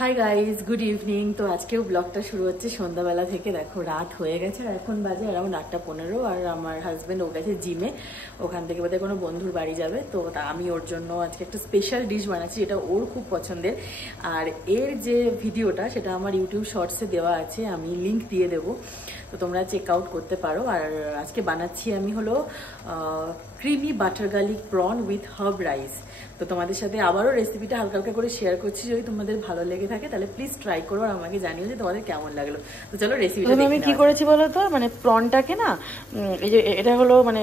Hi guys, good evening. তো আজকেও ব্লগটা শুরু হচ্ছে সন্ধ্যাবেলা থেকে। দেখো রাত হয়ে গেছে, আর এখন বাজে অ্যারাউন্ড 8:15। আর আমার হাজব্যান্ড ও গেছে জিমে, ওখান থেকে বোধহয় কোনো বন্ধুর বাড়ি যাবে। তো আমি ওর জন্য আজকে একটা স্পেশাল ডিশ বানাচ্ছি, যেটা ওর খুব পছন্দের। আর এর যে ভিডিওটা সেটা আমার ইউটিউব শর্টসে দেওয়া আছে, আমি লিঙ্ক দিয়ে দেবো, তো তোমরা চেক আউট করতে পারো। আর আজকে বানাচ্ছি আমি হলো creamy butter garlic prawn with herb rice. তো তোমাদের সাথে আবারও রেসিপিটা হালকা হালকা করে শেয়ার করছি। যদি তোমাদের ভালো লেগে থাকে তাহলে প্লিজ ট্রাই করো আর আমাকে জানিও যে তোমাদের কেমন লাগলো। তো চলো রেসিপিটা দেখি। আমি কি করেছি বলো তো, মানে প্রনটাকে না, এই যে এটা হলো মানে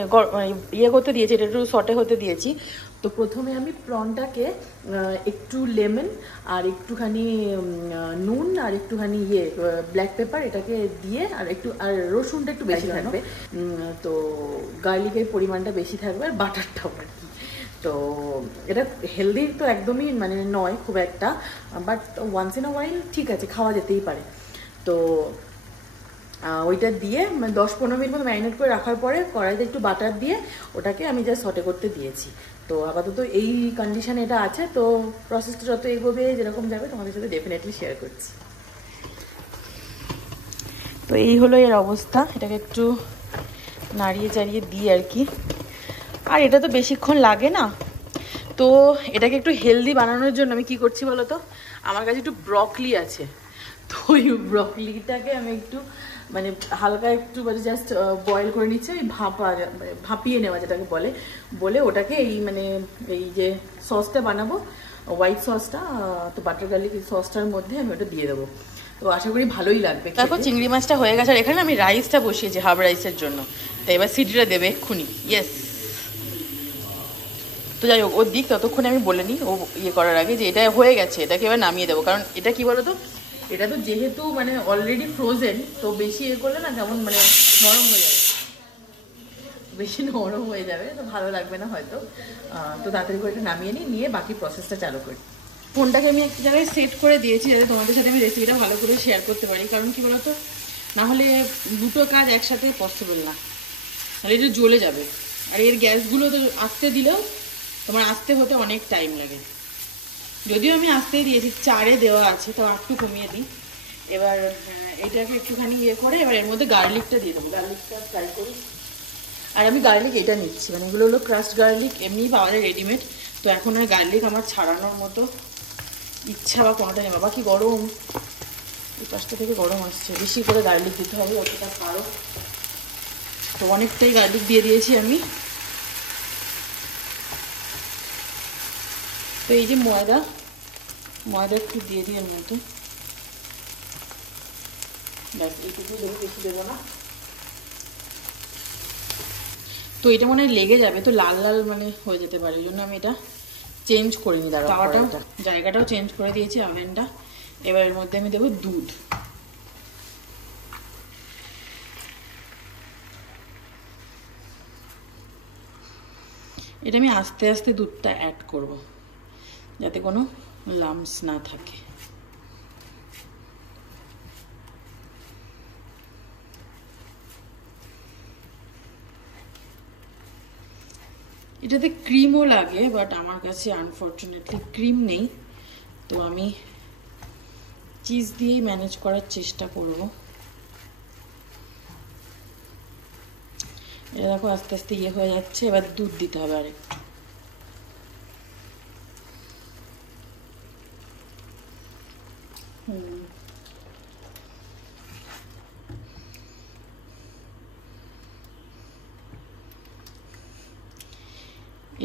ইয়ে করতে দিয়েছি, এটা একটু সটে হতে দিয়েছি। তো প্রথমে আমি প্রনটাকে একটু লেমন আর একটুখানি নুন আর একটুখানি ব্ল্যাক পেপার এটাকে দিয়ে, আর একটু আর রসুনটা একটু বেশি থাকবে, তো গার্লিকের পরিমাণটা বেশি থাকবে, আর বাটারটাও আর কি। তো এটা হেলদি তো একদমই মানে নয় খুব একটা, বাট ওয়ান্স ইন আ ওয়াইল ঠিক আছে, খাওয়া যেতেই পারে। তো ওইটা দিয়ে 10-15 মিনিট মতো ম্যারিনেট করে রাখার পরে কড়াইতে একটু বাটার দিয়ে ওটাকে আমি জাস্ট সটে করতে দিয়েছি। তো আপাতত এই কন্ডিশনে এটা আছে। তো প্রসেসটা যত এগোবে, যেরকম যাবে তোমাদের সাথে ডেফিনেটলি শেয়ার করছি। তো এই হলো এর অবস্থা। এটাকে একটু নাড়িয়ে চাড়িয়ে দিই আর কি। আর এটা তো বেশিক্ষণ লাগে না। তো এটাকে একটু হেলদি বানানোর জন্য আমি কি করছি বলো তো, আমার কাছে একটু ব্রকলি আছে। তো ওই ব্রকলিটাকে আমি একটু মানে হালকা একটু মানে জাস্ট বয়েল করে নিচ্ছি, ওই ভাপিয়ে নেওয়া যেটাকে বলে ওটাকে এই যে সসটা বানাবো, হোয়াইট সসটা, তো বাটার গার্লিক সসটার মধ্যে আমি ওটা দিয়ে দেবো। তো আশা করি ভালোই লাগবে। তারপর চিংড়ি মাছটা হয়ে গেছে, আর এখানে আমি রাইসটা বসিয়েছি হার্ব রাইসের জন্য। তো এবার সিটিটা দেবে এক্ষুনি। ইয়েস। তো যাই হোক, ওর দিক ততক্ষণে আমি বলে নিই ও ইয়ে করার আগে যে এটা হয়ে গেছে, এটাকে এবার নামিয়ে দেবো। কারণ এটা কি বলতো, এটা তো যেহেতু মানে অলরেডি ফ্রোজেন, তো বেশি ইয়ে করলে না কেমন মানে নরম হয়ে যাবে, বেশি নরম হয়ে যাবে, তো ভালো লাগবে না হয়তো। তো তাড়াতাড়ি করে এটা নামিয়ে নিয়ে বাকি প্রসেসটা চালু করি। ফোনটাকে আমি একটা জায়গায় সেট করে দিয়েছি যাতে তোমাদের সাথে আমি রেসিপিটা ভালো করে শেয়ার করতে পারি। কারণ কি বলতো, নাহলে দুটো কাজ একসাথে পসিবল না, তাহলে এটা জ্বলে যাবে। আর এর গ্যাসগুলো তো আস্তে দিলেও তোমার আস্তে হতে অনেক টাইম লাগে। যদিও আমি আস্তেই দিয়েছি, 4-এ দেওয়া আছে, তো একটু কমিয়ে দিই। এবার এটাকে একটুখানি ইয়ে করে এবার এর মধ্যে গার্লিকটা দিয়ে দেবো। গার্লিকটা ফ্রাই করি। আর আমি গার্লিক এটা নিচ্ছি, মানে এগুলো হলো ক্রাস্ট গার্লিক, এমনিই পাওয়া যায় রেডিমেড। তো এখন আর গার্লিক আমার ছাড়ানোর মতো ইচ্ছা বা কোনোটা নেই। বাবা কি গরম, এই পাশটা থেকে গরম আসছে। বেশি করে গার্লিক দিতে হবে যতটা পারো। তো অনেকটাই গার্লিক দিয়ে দিয়েছি আমি। তো এই যে ময়দা একটু দিয়ে দিই এর মতো, ব্যাস এইটুকু দেবো, বেশি দেবো না। তো এটা মনে হয় লেগে যাবে, তো লাল লাল মানে হয়ে যেতে পারে, এই জন্য আমি এটা চেঞ্জ করে নিই। তাওয়াটাও জায়গাটাও চেঞ্জ করে দিয়েছি, ওভেনটা। এবার এর মধ্যে আমি দেবো দুধ। এটা আমি আস্তে আস্তে দুধটা অ্যাড করব যাতে কোনো লাম্পস না থাকে। এটাতে ক্রিমও লাগে, বাট আমার কাছে আনফর্চুনেটলি ক্রিম নেই, তো আমি চিজ দিয়েই ম্যানেজ করার চেষ্টা করব। এটা দেখো আস্তে আস্তে ইয়ে হয়ে যাচ্ছে। এবার দুধ দিতে হবে আরেকটু।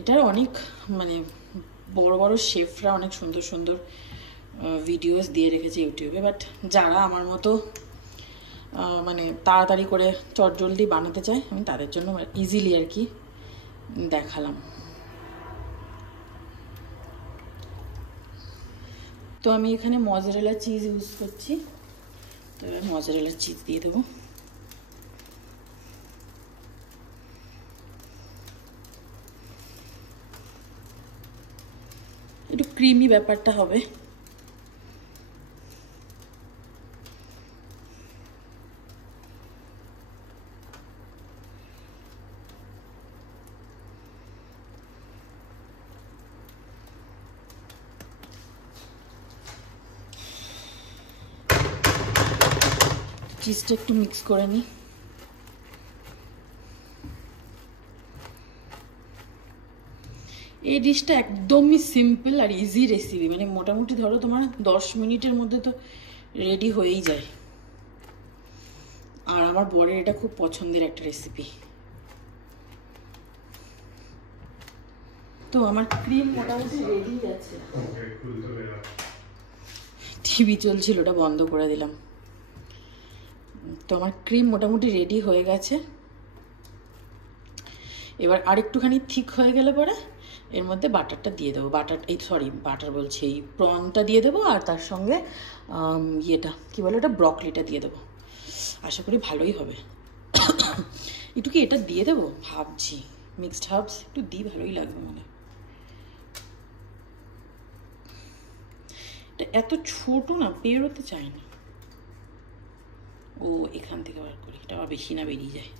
এটার অনেক মানে বড় বড় শেফরা অনেক সুন্দর সুন্দর ভিডিওস দিয়ে রেখেছে ইউটিউবে, বাট যারা আমার মতো মানে তাড়াতাড়ি করে চটজলদি বানাতে চায়, আমি তাদের জন্য ইজিলি আর কি দেখালাম। তো আমি এখানে মজারেলা চিজ ইউজ করছি, তো এবার মজারেলা চিজ দিয়ে দেবো। একটু ক্রিমি ব্যাপারটা হবে। চিজটা একটু মিক্স করে নিই। এই ডিশটা একদমই সিম্পল আর ইজি রেসিপি, মানে মোটামুটি ধরো তোমার 10 মিনিটের মধ্যে তো রেডি হয়েই যায়। আর আমার বরের এটা খুব পছন্দের একটা রেসিপি। তো আমার ক্রিম মোটামুটি রেডি আছে। টিভি চলছিল, ওটা বন্ধ করে দিলাম। তো আমার ক্রিম মোটামুটি রেডি হয়ে গেছে। এবার আর একটুখানি থিক হয়ে গেলে পরে এর মধ্যে বাটারটা দিয়ে দেবো। বাটার বলছি, এই প্রনটা দিয়ে দেবো, আর তার সঙ্গে ইয়েটা কি বলে ওটা, ব্রকলিটা দিয়ে দেবো। আশা করি ভালোই হবে। একটু কি এটা দিয়ে দেবো ভাবছি, মিক্সড হার্বস একটু দিই, ভালোই লাগবে মানে। এটা এত ছোট না, বেরোতে চায় না। ও এখান থেকে বার করি, এটা আবার বেশি না বেরিয়ে যায়।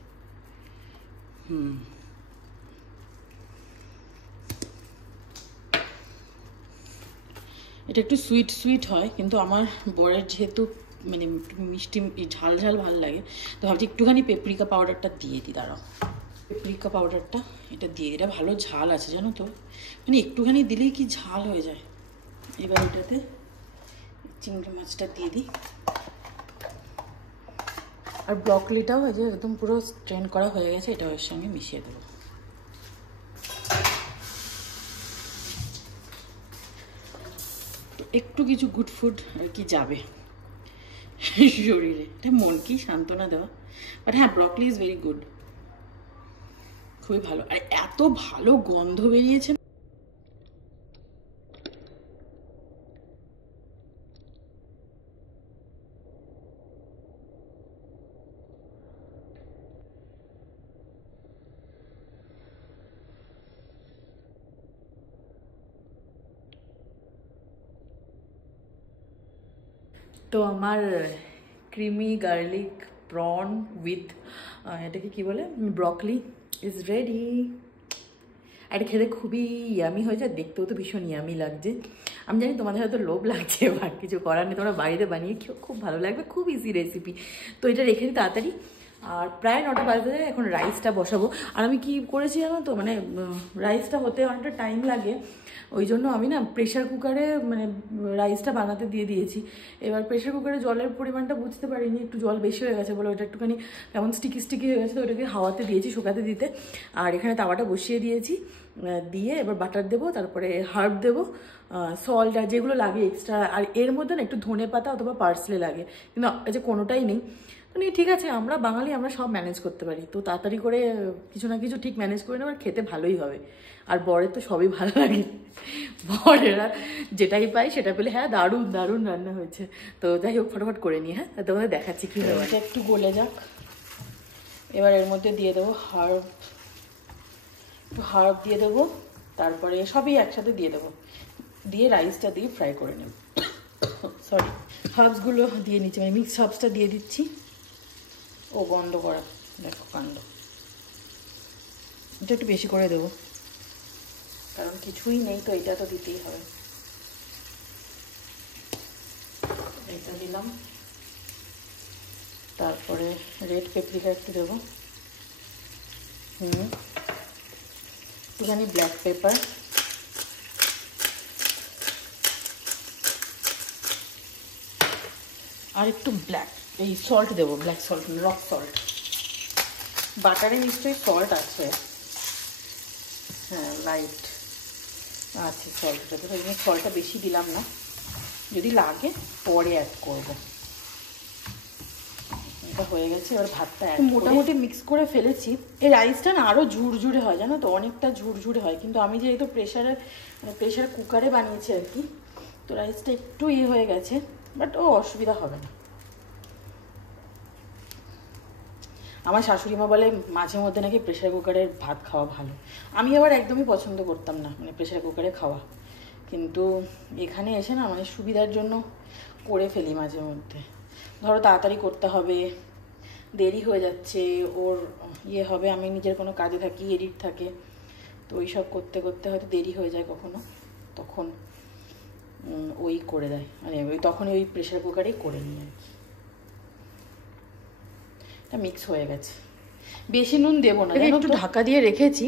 এটা একটু সুইট সুইট হয়, কিন্তু আমার বরের যেহেতু মানে মিষ্টি ঝাল ঝাল ভালো লাগে, তো ভাবছি একটুখানি পেপরিকা পাউডারটা দিয়ে দিই। দাঁড়াও, পেপরিকা পাউডারটা এটা দিয়ে দিই, এটা ভালো ঝাল আছে জানো তো, মানে একটুখানি দিলেই কি ঝাল হয়ে যায়। এবার এটাতে চিংড়ি মাছটা দিয়ে দিই, আর ব্রকলিটাও এই যে একদম পুরো স্ট্রেন করা হয়ে গেছে, এটা ওর সঙ্গে মিশিয়ে দেবো। একটু কিছু গুড ফুড আর কি যাবে শরীরে, এটা মনকেই সান্ত্বনা দেওয়া। বাট হ্যাঁ, ব্রকলি ইজ ভেরি গুড, খুবই ভালো। আর এত ভালো গন্ধ বেরিয়েছে। তো আমার ক্রিমি গার্লিক প্রন উইথ এটাকে কি বলে, ব্রকলি ইজ রেডি। এটা খেতে খুবই ইয়ামি হয়েছে, দেখতেও তো ভীষণ ইয়ামি লাগছে। আমি জানি তোমাদের হয়তো লোভ লাগছে, বাট কিছু করার নেই, তোমরা বাড়িতে বানিয়ে খেয়েও খুব ভালো লাগবে, খুব ইজি রেসিপি। তো এটা রেখে দিই তাড়াতাড়ি। আর প্রায় 9টা বাজতে যায়, এখন রাইসটা বসাবো। আর আমি কি করেছি জানো তো, মানে রাইসটা হতে অনেকটা টাইম লাগে, ওই জন্য আমি না প্রেশার কুকারে মানে রাইসটা বানাতে দিয়ে দিয়েছি। এবার প্রেশার কুকারে জলের পরিমাণটা বুঝতে পারিনি, একটু জল বেশি হয়ে গেছে বলে ওটা একটুখানি কেমন স্টিকি স্টিকি হয়ে গেছে, তো ওটাকে হাওয়াতে দিয়েছি শুকাতে দিতে। আর এখানে তাওয়াটা বসিয়ে দিয়েছি, দিয়ে এবার বাটার দেবো, তারপরে হার্ব দেবো, সল্ট আর যেগুলো লাগে এক্সট্রা। আর এর মধ্যে না একটু ধনে পাতা অথবা পার্সলে লাগে, কিন্তু যে কোনোটাই নেই। মানে ঠিক আছে, আমরা বাঙালি, আমরা সব ম্যানেজ করতে পারি। তো তাড়াতাড়ি করে কিছু না কিছু ঠিক ম্যানেজ করে নেবার, খেতে ভালোই হবে। আর বরের তো সবই ভালো লাগে, বরেরা যেটাই পাই সেটা পেলে হ্যাঁ দারুণ দারুণ রান্না হয়েছে। তো যাই হোক, ফটাফট করে নিই। হ্যাঁ, তোমাদের দেখাচ্ছি কী হবে। এটা একটু গলে যাক। এবার এর মধ্যে দিয়ে দেবো হার্ব দিয়ে দেবো, তারপরে সবই একসাথে দিয়ে দেবো, দিয়ে রাইসটা দিয়ে ফ্রাই করে নেব। সরি, হার্বসগুলো দিয়ে নিচ্ছি, মানে মিক্স হার্বসটা দিয়ে দিচ্ছি। ও বন্ধ করা, দেখো কাণ্ড। এটা একটু বেশি করে দেবো, কারণ কিছুই নেই তো, এটা তো দিতেই হবে। এটা দিলাম, তারপরে রেড পেপরিকা একটু দেবো, একটুখানি ব্ল্যাক পেপার, আর একটু এই সল্ট দেবো, ব্ল্যাক সল্ট, রক সল্ট। বাটারে নিশ্চয়ই সল্ট আছে, হ্যাঁ লাইট আছে সল্টটা, তো ওই জন্য সল্টটা বেশি দিলাম না, যদি লাগে পরে অ্যাড করবো। এটা হয়ে গেছে, এবার ভাতটা মোটামুটি মিক্স করে ফেলেছি। এই রাইসটা না আরও ঝুরঝুরে হয় জানো তো, অনেকটা ঝুরঝুরে হয়, কিন্তু আমি যেহেতু প্রেশার কুকারে বানিয়েছি আর কি, তো রাইসটা একটু হয়ে গেছে, বাট অসুবিধা হবে না। আমার শাশুড়ি মা বলে মাঝে মধ্যে নাকি প্রেশার কুকারের ভাত খাওয়া ভালো। আমি আবার একদমই পছন্দ করতাম না মানে প্রেশার কুকারে খাওয়া, কিন্তু এখানে এসে না মানে সুবিধার জন্য করে ফেলি মাঝে মধ্যে। ধরো তাড়াতাড়ি করতে হবে, দেরি হয়ে যাচ্ছে, ওর হবে, আমি নিজের কোনো কাজে থাকি, এডিট থাকে, তো ওই সব করতে করতে হয়তো দেরি হয়ে যায় কখনো, তখন ওই করে দেয়, মানে তখনই ওই প্রেশার কুকারেই করে নিই আর কি। এটা মিক্স হয়ে গেছে, বেশি নুন দেবো না, একটু ঢাকা দিয়ে রেখেছি।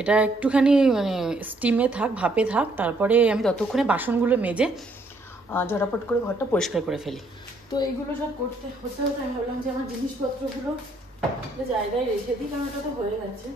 এটা একটুখানি মানে স্টিমে থাক, ভাপে থাক, তারপরে আমি ততক্ষণে বাসনগুলো মেজে ঝটাপট করে ঘরটা পরিষ্কার করে ফেলি। তো এইগুলো সব করতে হতে হতে আমি ভাবলাম যে আমার জিনিসপত্রগুলো জায়গায় রেখে দিই, কারণ এটা তো হয়ে গেছে।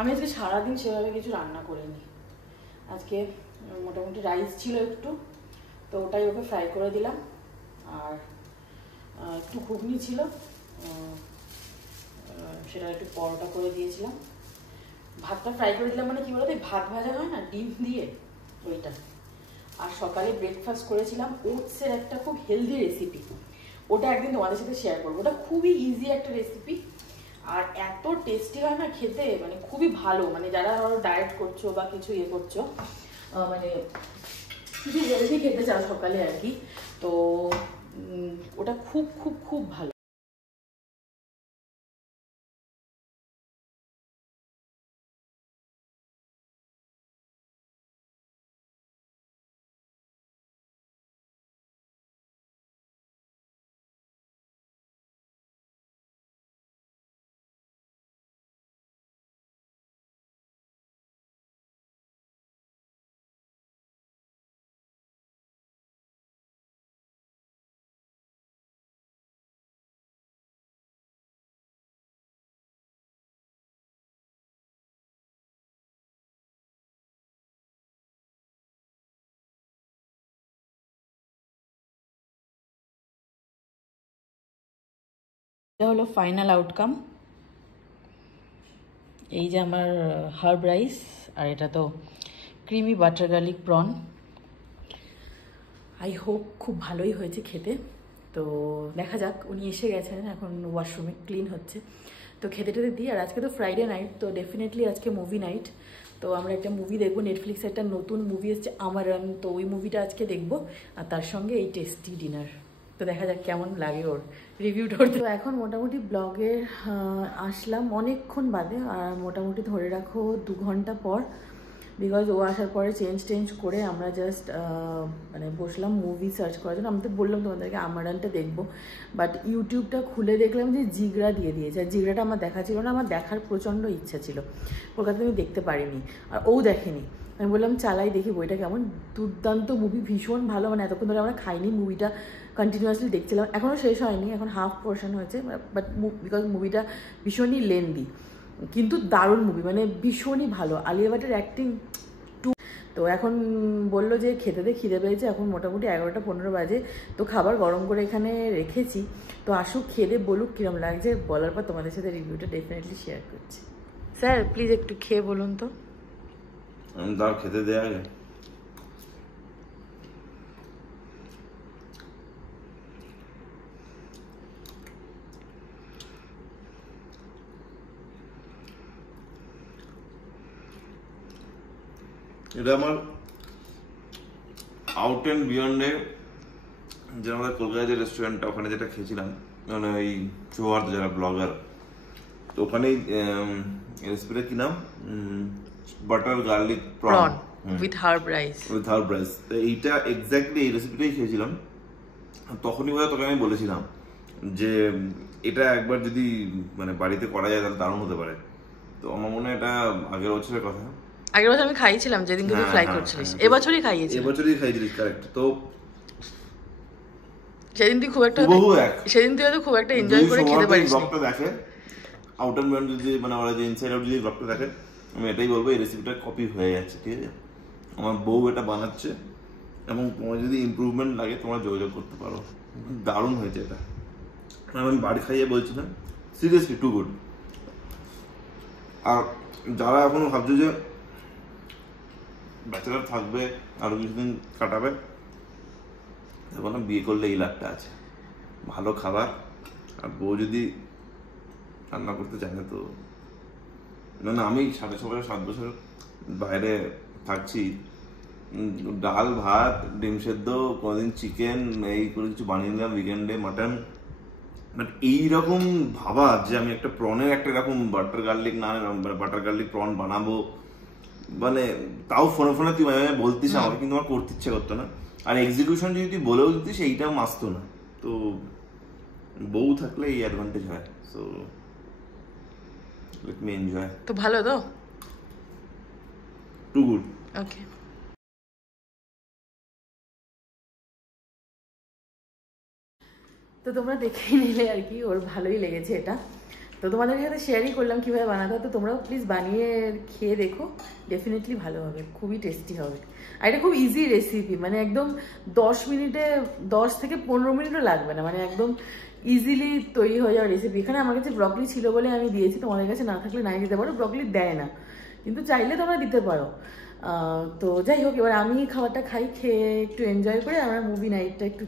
আমি আজকে সারাদিন সেভাবে কিছু রান্না করিনি। আজকে মোটামুটি রাইস ছিল একটু, তো ওটাই ওকে ফ্রাই করে দিলাম, আর একটু ঘুগনি ছিল, সেটা একটু পরোটা করে দিয়েছিলাম। ভাতটা ফ্রাই করে দিলাম, মানে কি বলতো ভাত ভাজা হয় না ডিম দিয়ে, ওইটা। আর সকালে ব্রেকফাস্ট করেছিলাম ওটসের একটা খুব হেলদি রেসিপি, ওটা একদিন তোমাদের সাথে শেয়ার করবো। ওটা খুবই ইজি একটা রেসিপি, আর এত টেস্টি হয় না খেতে, মানে খুবই ভালো। মানে যারা ধরো ডায়েট করছো বা কিছু ইয়ে করছো, মানে কিছু হেলদি খেতে চাও সকালে আর কি, তো ওটা খুব খুব খুব ভালো। এটা হলো ফাইনাল আউটকাম। এই যে আমার হার্ব রাইস, আর এটা তো creamy butter garlic prawn. I hope খুব ভালোই হয়েছে খেতে। তো দেখা যাক, উনি এসে গেছেন, এখন ওয়াশরুমে ক্লিন হচ্ছে, তো খেতে টেতে দিই। আর আজকে তো ফ্রাইডে নাইট, তো ডেফিনেটলি আজকে মুভি নাইট। তো আমরা একটা মুভি দেখবো, নেটফ্লিক্সে একটা নতুন মুভি এসেছে আমারন, তো ওই মুভিটা আজকে দেখবো, আর তার সঙ্গে এই টেস্টি ডিনার। তো দেখা যাক কেমন লাগে ওর রিভিউটা। তো এখন মোটামুটি ব্লগে আসলাম অনেকক্ষণ বাদে, আর মোটামুটি ধরে রাখো 2 ঘন্টা পর, বিকজ ও আসার পরে চেঞ্জ করে আমরা জাস্ট মানে বসলাম মুভি সার্চ করার জন্য। আমি তো বললাম তোমাদেরকে আমারনটা দেখবো, বাট ইউটিউবটা খুলে দেখলাম যে জিগরা দিয়ে দিয়েছে, আর জিগরাটা আমার দেখা ছিল না, আমার দেখার প্রচণ্ড ইচ্ছা ছিল, কলকাতাতে আমি দেখতে পারিনি, আর ও দেখেনি। আমি বললাম চালাই দেখি বইটা কেমন। দুর্দান্ত মুভি, ভীষণ ভালো, মানে এতক্ষণ ধরে আমরা খাইনি, মুভিটা কন্টিনিউয়াসলি দেখছিলাম, এখনও শেষ হয়নি, এখন হাফ পোর্শন হয়েছে, বাট বিকজ মুভিটা ভীষণই লেন্দি, কিন্তু দারুণ মুভি, মানে ভীষণই ভালো। আলিয়া ভাটের অ্যাক্টিং টু। তো এখন বললো যে খেতে খিদে পেয়েছে, এখন মোটামুটি 11টা 15 বাজে, তো খাবার গরম করে এখানে রেখেছি, তো আসুক খেয়ে বলুক কীরকম লাগছে, বলার পর তোমাদের সাথে রিভিউটা ডেফিনেটলি শেয়ার করছি। স্যার প্লিজ একটু খেয়ে বলুন তো। দাও খেতে দেয়া আগে। এটা আমার আউট অ্যান্ড বিয়ন্ডে, যে আমাদের কলকাতায় যে রেস্টুরেন্টটা, ওখানে যেটা খেয়েছিলাম, মানে ওই সৌহার্দ যারা ব্লগার, তো ওখানেই রেসিপিটা কি নাম, butter garlic prawn with herb rice. তো এইটা এক্স্যাক্টলি এই রেসিপিটাই খেয়েছিলাম। তখনই বোধহয় তোকে আমি বলেছিলাম যে এটা একবার যদি মানে বাড়িতে করা যায় তাহলে দারুণ হতে পারে। তো আমার মনে হয় এটা আগের বছরের কথা। আগের বছর আমি খাইছিলাম যেদিন তুই ফ্লাই করছিলিস, এবছরই খাইয়েছিস। কারেক্ট। তো সেদিন তুই হয়তো খুব একটা এনজয় করে খেতে পারিস। ব্লগটা দেখে আউট অ্যান্ড বিয়ন্ড, যদি মানে ওরা যে ইনসাইড আউট যদি ব্লগটা দেখে, আমি এটাই বলবো এই রেসিপিটা কপি হয়ে যাচ্ছে, ঠিক আছে? আমার বউ এটা বানাচ্ছে, এবং তোমার যদি ইমপ্রুভমেন্ট লাগে তোমরা যোগাযোগ করতে পারো, দারুণ হয়েছে এটা। আমি বাড়ি খাইয়ে বলছিলাম, সিরিয়াসলি টু গুড। আর যারা এখনো ভাবছো যে ব্যাচেলার থাকবে আরো কিছুদিন কাটাবে, দেখো না, বিয়ে করলে এই লাভটা আছে, ভালো খাবার। আর বউ যদি রান্না করতে চায় না, তো না আমি 6.5 বছর বাইরে থাকছি, ডাল ভাত ডিম সেদ্ধ, কোনোদিন চিকেন, এই করে কিছু বানিয়ে নিলাম, উইকেন্ডে মাটন, বাট এইরকম ভাবা যে আমি একটা প্রনের একটা এরকম বাটার গার্লিক প্রন বানাবো, মানে তাও ফোনে ফোনে তুই বলতিস আমাকে, কিন্তু আমার করতে ইচ্ছে করতো না। আর এক্সিকিউশন যদি তুই বলেও দিতিস এইটাও মাসতো না। তো বউ থাকলে এই অ্যাডভান্টেজ হয়। So let me enjoy. তো ভালো তো, টু গুড। ওকে। তো তোমরা দেখেই নিলে আর কি, ওর ভালোই লেগেছে এটা। তো তোমাদের সাথে শেয়ারই করলাম কীভাবে বানাতে হয়। তো তোমরাও প্লিজ বানিয়ে খেয়ে দেখো, ডেফিনেটলি ভালো হবে, খুবই টেস্টি হবে। আর এটা খুব ইজি রেসিপি, মানে একদম 10 মিনিটে, 10 থেকে 15 মিনিটও লাগবে না, মানে একদম ইজিলি তৈরি হয়ে যাওয়ার রেসিপি। এখানে আমার কাছে ব্রকলি ছিল বলে আমি দিয়েছি, তোমাদের কাছে না থাকলে নাই দিতে পারো, ব্রকলি দেয় না, কিন্তু চাইলে তোমরা দিতে পারো। তো যাই হোক, এবার আমি খাবারটা খাই, খেয়ে একটু এনজয় করে আমরা মুভি নাইটটা একটু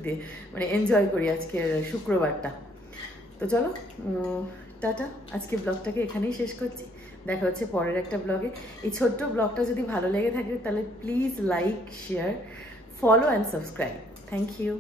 মানে এনজয় করি আজকে শুক্রবারটা। তো চলো টাটা, আজকে ব্লগটাকে এখানেই শেষ করছি। দেখা হচ্ছে পরের একটা ব্লগে। এই ছোট্ট ব্লগটা যদি ভালো লেগে থাকে তাহলে please like, share, follow and subscribe. Thank you.